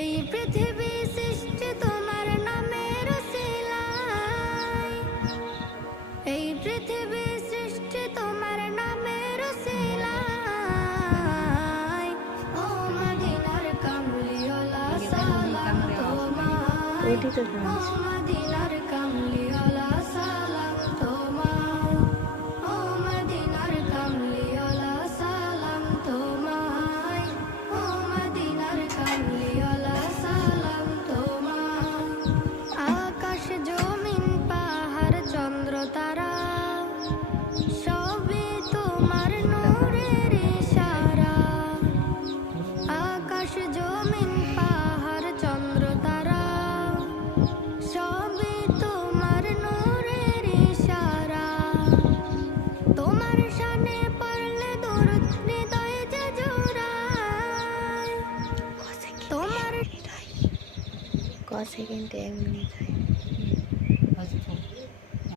এই পৃথিবী সৃষ্টি তোমার নামের উসিলায়, এই পৃথিবী সৃষ্টি তোমার নামের উসিলায়। ও মদিনার কামলিওয়ালা সালাম তোমায়, ও মদিনার কামলিওয়ালা সালাম তোমায়, ও মদিনার কামলিওয়ালা সালাম তোমায়, ও মদিনার কামলিওয়ালা সালাম তোমায়। আকাশ জমিন পাহাড় চন্দ্র তারা সবই তোমার নূরের ইশারা। আকাশ জমিন পাহাড় চন্দ্র তারা সবই তোমার নূরের ইশারা। তোমার শানে পড়লে দরুদ হৃদয় যে জোড়ায়, তোমার ক সেকেন্ডে 1 মিনিট হয়।